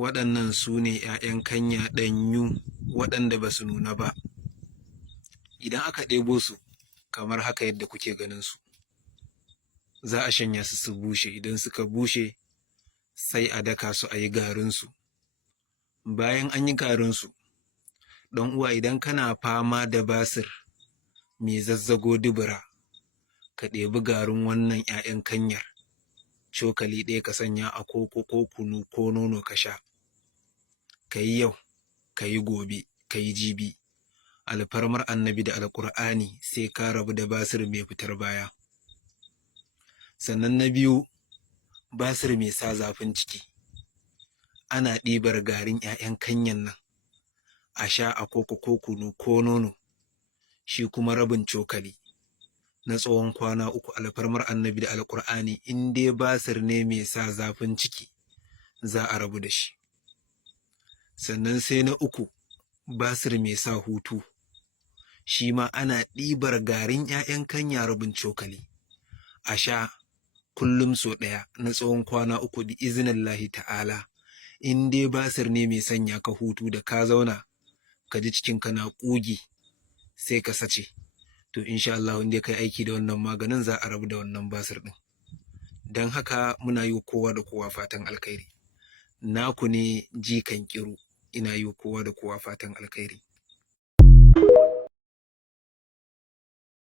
Waɗannan su ne ‘ya'yan kanya ɗanyu waɗanda ba su nuna ba. Idan aka ɗebo su kamar haka yadda kuke ganin su, za a shanya su su bushe. Idan suka bushe sai a daka su a yi garinsu. Bayan an yi garinsu, ɗan uwa idan kana fama da basir mai zazzago dubura, ka ɗebi garin wannan ‘ya'yan kanyar cokali ɗaya ka sanya a koko ko kunu ko nono ka sha. Ka yi yau, ka yi gobe, ka yi jibi. Alfarmar Annabi da Alƙur'ani sai ka rabu da basir mai fitar baya. Sannan na biyu, basir mai sa zafin ciki. Ana ɗibar garin ‘ya'yan kanyan nan a sha a koko ko kunu ko nono, shi kuma rabin cokali na tsawon kwana 3. Alfarmar Annabi da Alƙur'ani, in dai basir ne mai sa zafin ciki, za a rabu da shi. Sannan sai na 3, basir mai sa hutu. Shi ma ana ɗibar garin ‘ya'yan kanya rabin cokali a sha kullum sau ɗaya na tsawon kwana 3 bi iznillahi ta'ala. In dai basir ne mai sanya ka hutu, da ka zauna ka ji cikinka na ƙugi sai ka sace, to insha Allah in dai kai aiki da wannan maganin za a rabu da wannan basir ɗin. Don haka muna yi kowa da kowa fatan alkhairi. Naku ne Jikan Kiru, ina yi kowa da kowa fatan alkhairi.